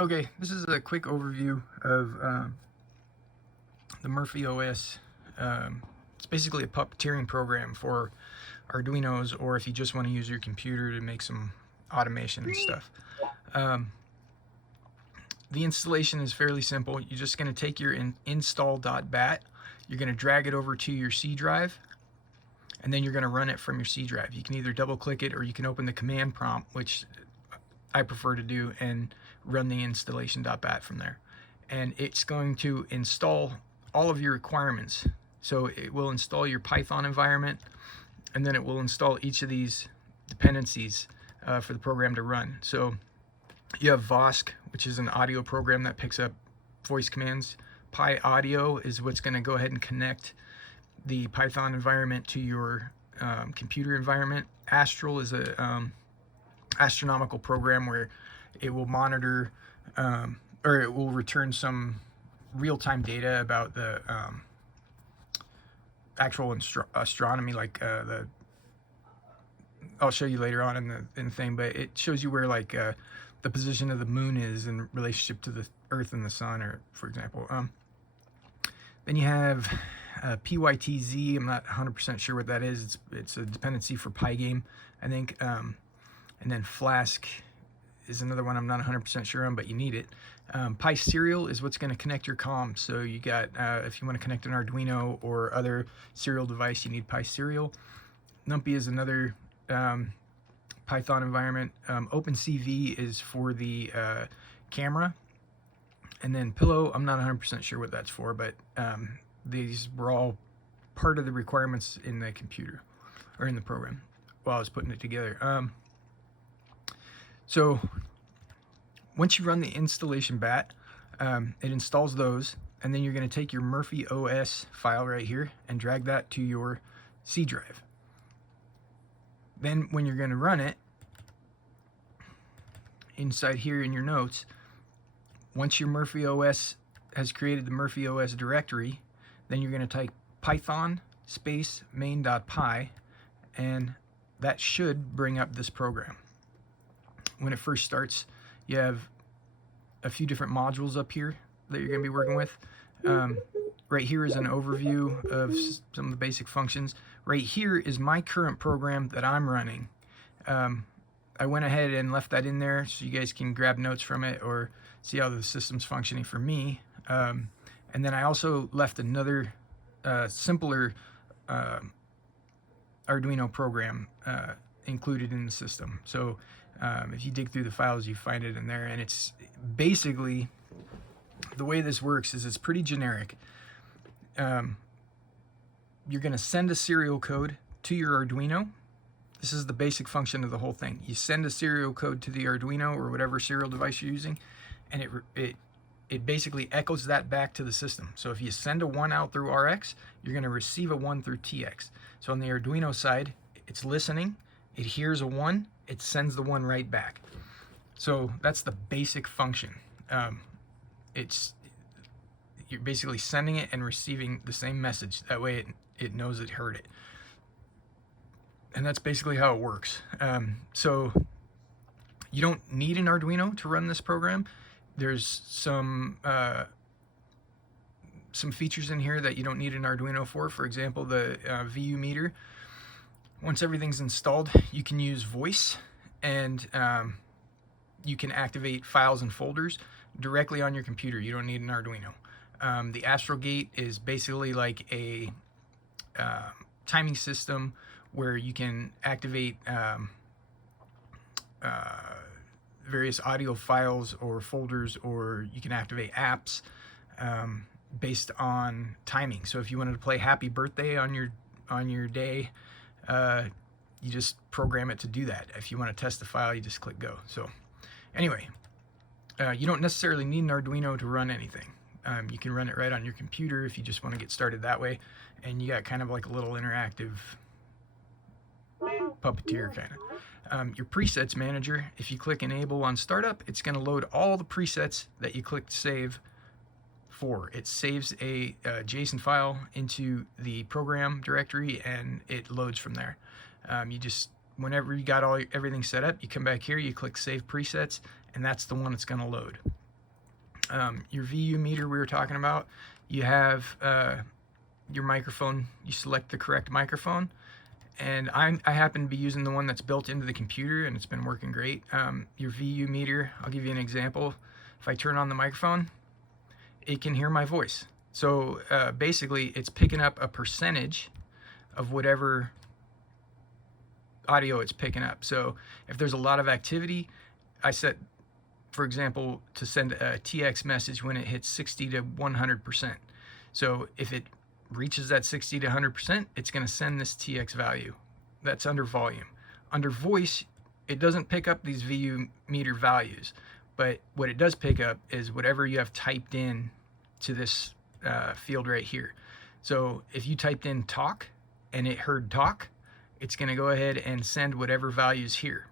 Okay, this is a quick overview of the murphyOS. It's basically a puppeteering program for Arduinos, or if you just want to use your computer to make some automation and stuff. Um, the installation is fairly simple. You're just going to take your install.bat, you're going to drag it over to your C drive, and then you're going to run it from your C drive. You can either double click it or you can open the command prompt, which I prefer to do, and run the installation.bat from there. And it's going to install all of your requirements. So it will install your Python environment, and then it will install each of these dependencies for the program to run. So you have Vosk, which is an audio program that picks up voice commands. PyAudio is what's going to go ahead and connect the Python environment to your computer environment. Astral is a astronomical program where it will monitor or it will return some real-time data about the actual astronomy, like I'll show you later on in the thing, but it shows you where like the position of the moon is in relationship to the Earth and the Sun, or for example. Then you have PYTZ. I'm not 100% sure what that is. It's a dependency for Pygame, I think. And then Flask is another one I'm not 100% sure on, but you need it. PySerial is what's going to connect your comms. So you got, if you want to connect an Arduino or other serial device, you need PySerial. NumPy is another Python environment. OpenCV is for the camera. And then Pillow, I'm not 100% sure what that's for, but these were all part of the requirements in the computer, or in the program, while I was putting it together. So once you run the installation bat, it installs those, and then you're going to take your murphyOS file right here and drag that to your C drive. Then when you're going to run it, inside here in your notes, once your murphyOS has created the murphyOS directory, then you're going to type python space main.py, and that should bring up this program. When it first starts, you have a few different modules up here that you're going to be working with. Right here is an overview of some of the basic functions. Right here is my current program that I'm running. I went ahead and left that in there so you guys can grab notes from it or see how the system's functioning for me. And then I also left another simpler Arduino program included in the system. So if you dig through the files, you find it in there, and it's basically, the way this works is it's pretty generic. You're going to send a serial code to your Arduino. This is the basic function of the whole thing. You send a serial code to the Arduino or whatever serial device you're using, and it basically echoes that back to the system. So if you send a 1 out through RX, you're going to receive a 1 through TX. So on the Arduino side, it's listening, it hears a 1, it sends the 1 right back. So that's the basic function. You're basically sending it and receiving the same message. That way it knows it heard it. And that's basically how it works. So you don't need an Arduino to run this program. There's some features in here that you don't need an Arduino for. For example, the VU meter. Once everything's installed, you can use voice, and you can activate files and folders directly on your computer. You don't need an Arduino. The Astral Gate is basically like a timing system where you can activate various audio files or folders, or you can activate apps based on timing. So if you wanted to play Happy Birthday on your day, you just program it to do that. If you want to test the file, you just click go. So anyway, you don't necessarily need an Arduino to run anything. You can run it right on your computer if you just want to get started that way, and you got kind of like a little interactive Puppeteer kind of. Your presets manager, if you click enable on startup, it's going to load all the presets that you clicked save for. It saves a JSON file into the program directory, and it loads from there. You just, whenever you got everything set up, you come back here, you click save presets, and that's the one it's going to load. Your VU meter we were talking about, you have your microphone, you select the correct microphone, and I happen to be using the one that's built into the computer, and it's been working great. Your VU meter, I'll give you an example. If I turn on the microphone, it can hear my voice. So basically it's picking up a percentage of whatever audio it's picking up. So if there's a lot of activity, I set, for example, to send a TX message when it hits 60 to 100%. So if it reaches that 60 to 100%, it's going to send this TX value. That's under volume. Under voice, it doesn't pick up these VU meter values, but what it does pick up is whatever you have typed in to this field right here. So if you typed in talk and it heard talk, it's going to go ahead and send whatever values here.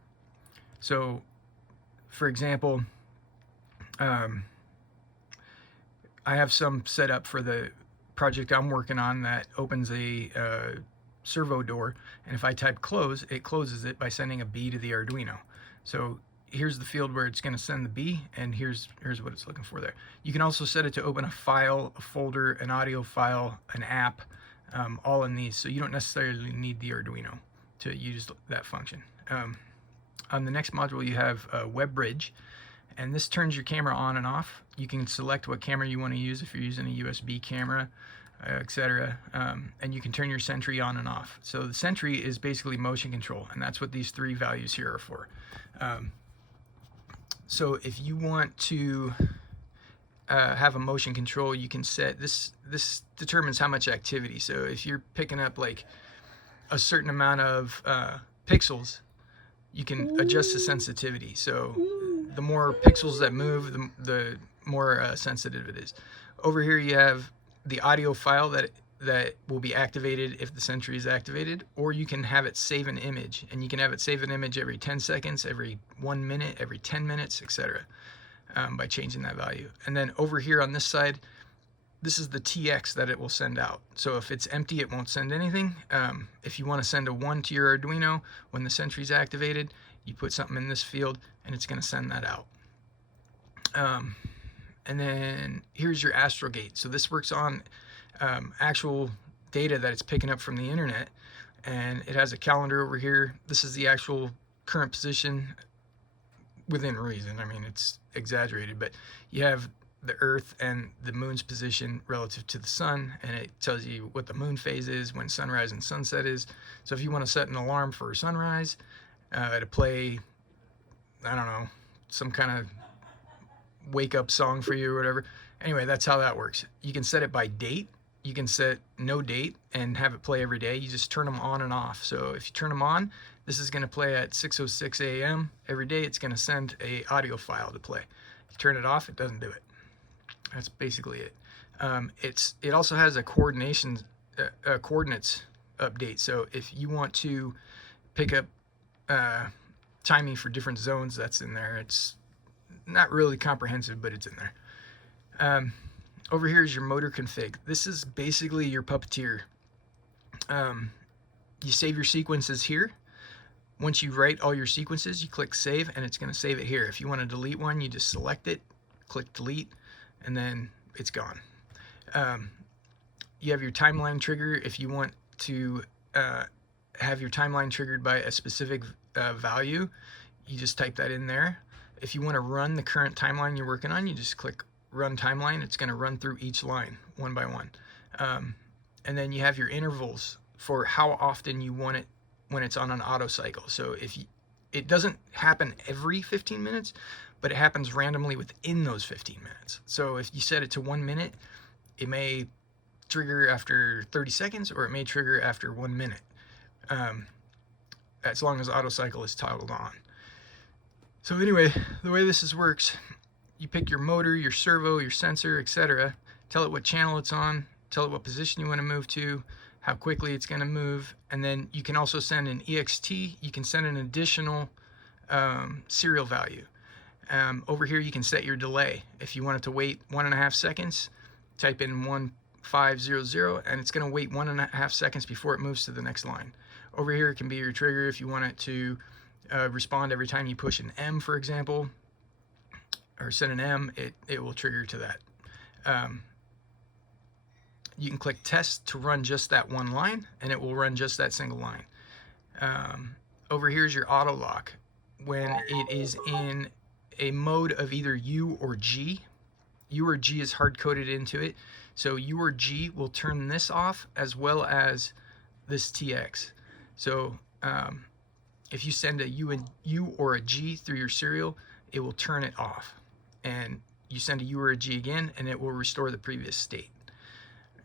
So for example, I have some set up for the project I'm working on that opens a servo door, and if I type close, it closes it by sending a B to the Arduino. So here's the field where it's going to send the B, and here's what it's looking for there. You can also set it to open a file, a folder, an audio file, an app, all in these, so you don't necessarily need the Arduino to use that function. On the next module you have a web bridge, and this turns your camera on and off. You can select what camera you want to use if you're using a USB camera, etc. And you can turn your sentry on and off. So the sentry is basically motion control, and that's what these three values here are for. So if you want to have a motion control, you can set this. This determines how much activity. So if you're picking up like a certain amount of pixels, you can adjust the sensitivity. So the more pixels that move, the more sensitive it is. Over here you have the audio file that will be activated if the sentry is activated, or you can have it save an image, and you can have it save an image every 10 seconds, every 1 minute, every 10 minutes, etc. By changing that value. And then over here on this side, this is the TX that it will send out. So if it's empty, it won't send anything. If you want to send a 1 to your Arduino when the sentry is activated, you put something in this field and it's going to send that out. And then here's your astrogate. So this works on actual data that it's picking up from the internet, and it has a calendar over here. This is the actual current position within reason. I mean, it's exaggerated, but you have the Earth and the moon's position relative to the sun, and it tells you what the moon phase is, when sunrise and sunset is. So if you want to set an alarm for sunrise to play, I don't know, some kind of wake up song for you or whatever. Anyway, that's how that works. You can set it by date. You can set no date and have it play every day. You just turn them on and off. So if you turn them on, this is going to play at 6:06 a.m. every day. It's going to send a audio file to play. If you turn it off, it doesn't do it. That's basically it. It also has a coordinates update. So if you want to pick up timing for different zones, that's in there. It's not really comprehensive, but it's in there. Over here is your motor config. This is basically your Puppeteer. You save your sequences here. Once you write all your sequences, you click save, and it's going to save it here. If you want to delete one, you just select it, click delete, and then it's gone. You have your timeline trigger. If you want to have your timeline triggered by a specific value, you just type that in there. If you want to run the current timeline you're working on, you just click run timeline. It's going to run through each line one by one. And then you have your intervals for how often you want it when it's on an auto cycle. So it doesn't happen every 15 minutes, but it happens randomly within those 15 minutes. So if you set it to 1 minute, it may trigger after 30 seconds, or it may trigger after 1 minute, as long as auto cycle is toggled on. So anyway, the way this works, you pick your motor, your servo, your sensor, etc. Tell it what channel it's on, tell it what position you want to move to, how quickly it's going to move, and then you can also send an EXT. You can send an additional serial value. Over here you can set your delay. If you want it to wait 1.5 seconds, type in 1500, and it's going to wait 1.5 seconds before it moves to the next line. Over here it can be your trigger if you want it to respond every time you push an M, for example, or or set an M, it will trigger to that. You can click test to run just that one line, and it will run just that single line. Over here is your auto lock. When it is in a mode of either U or G, U or G is hard coded into it. So U or G will turn this off as well as this TX. So if you send a U or a G through your serial, it will turn it off. And you send a U or a G again, and it will restore the previous state.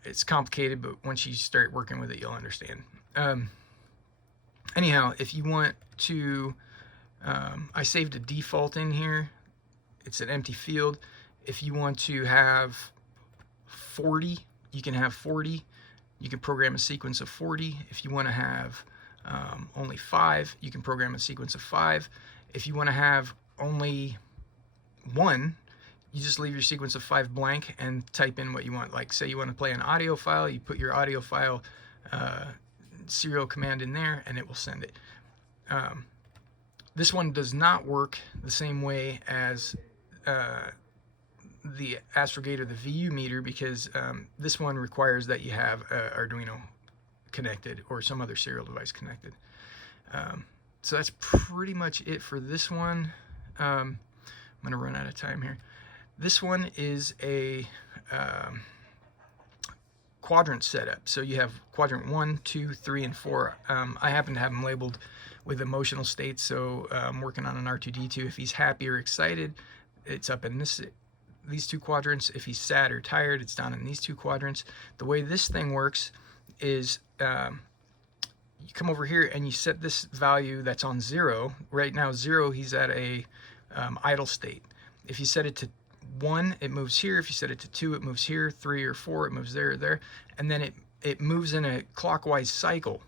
It's complicated, but once you start working with it, you'll understand. Anyhow, if you want to, I saved a default in here. It's an empty field. If you want to have 40, you can have 40. You can program a sequence of 40. If you want to have only 5, you can program a sequence of 5. If you want to have only 1, you just leave your sequence of 5 blank and type in what you want. Like, say you want to play an audio file, you put your audio file serial command in there, and it will send it. This one does not work the same way as the Astrogate or the VU meter, because this one requires that you have Arduino connected or some other serial device connected. So that's pretty much it for this one. I'm going to run out of time here. This one is a quadrant setup. So you have quadrant 1, 2, 3, and 4. I happen to have them labeled with emotional states, so I'm working on an R2d2. If he's happy or excited, it's up in these 2 quadrants. If he's sad or tired, it's down in these 2 quadrants. The way this thing works is you come over here and you set this value that's on 0. Right now 0, he's at a idle state. If you set it to 1, it moves here. If you set it to 2, it moves here. 3 or 4, it moves there or there. And then it moves in a clockwise cycle.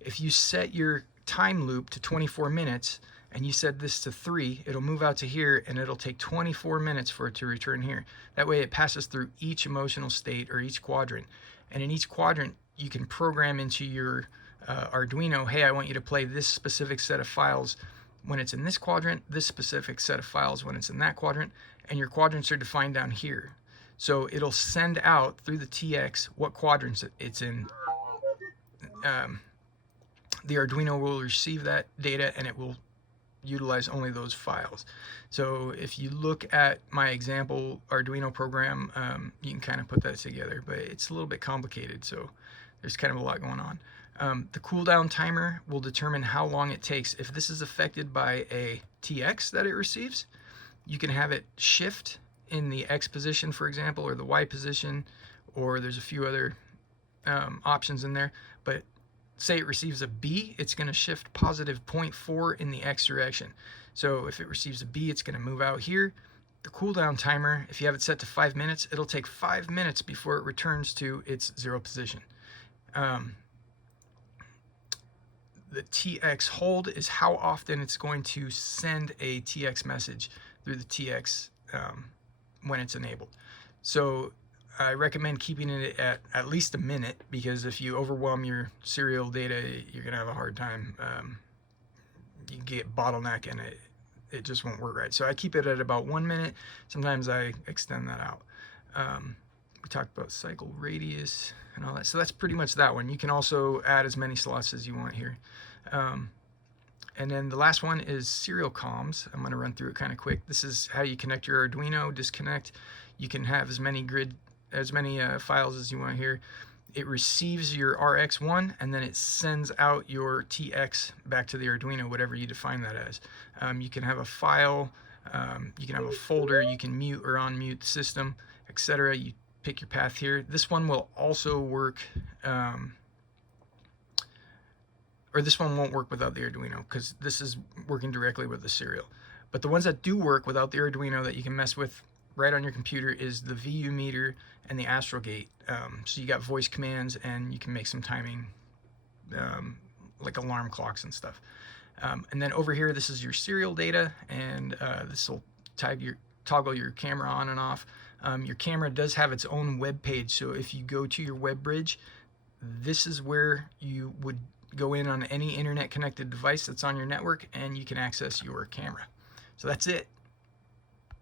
If you set your time loop to 24 minutes and you set this to 3, it'll move out to here, and it'll take 24 minutes for it to return here. That way it passes through each emotional state or each quadrant. And in each quadrant, you can program into your Arduino, hey, I want you to play this specific set of files when it's in this quadrant, this specific set of files when it's in that quadrant, and your quadrants are defined down here. So it'll send out through the TX what quadrants it's in. The Arduino will receive that data, and it will utilize only those files. So if you look at my example Arduino program, you can kind of put that together, but it's a little bit complicated, so there's kind of a lot going on. The cooldown timer will determine how long it takes. If this is affected by a TX that it receives, you can have it shift in the X position, for example, or the Y position, or there's a few other options in there. But say it receives a B, it's going to shift positive 0.4 in the X direction. So if it receives a B, it's going to move out here. The cooldown timer, if you have it set to 5 minutes, it'll take 5 minutes before it returns to its 0 position. The TX hold is how often it's going to send a TX message through the TX when it's enabled. So I recommend keeping it at least a minute, because if you overwhelm your serial data, you're going to have a hard time. You can get bottleneck, and it just won't work right. So I keep it at about 1 minute. Sometimes I extend that out. We talked about cycle radius and all that. So that's pretty much that one. You can also add as many slots as you want here. And then the last one is serial comms. I'm going to run through it kind of quick. This is how you connect your Arduino, disconnect. You can have as many files as you want here. It receives your RX1, and then it sends out your TX back to the Arduino, whatever you define that as. You can have a file, you can have a folder, you can mute or unmute the system, etc. You pick your path here. This one will also work, or this one won't work without the Arduino, because this is working directly with the serial. But the ones that do work without the Arduino that you can mess with right on your computer is the VU meter and the Astrogate. So you got voice commands, and you can make some timing, like alarm clocks and stuff. And then over here, this is your serial data, and this will toggle your camera on and off. Your camera does have its own web page, so if you go to your web bridge, this is where you would go in on any internet connected device that's on your network, and you can access your camera. So that's it.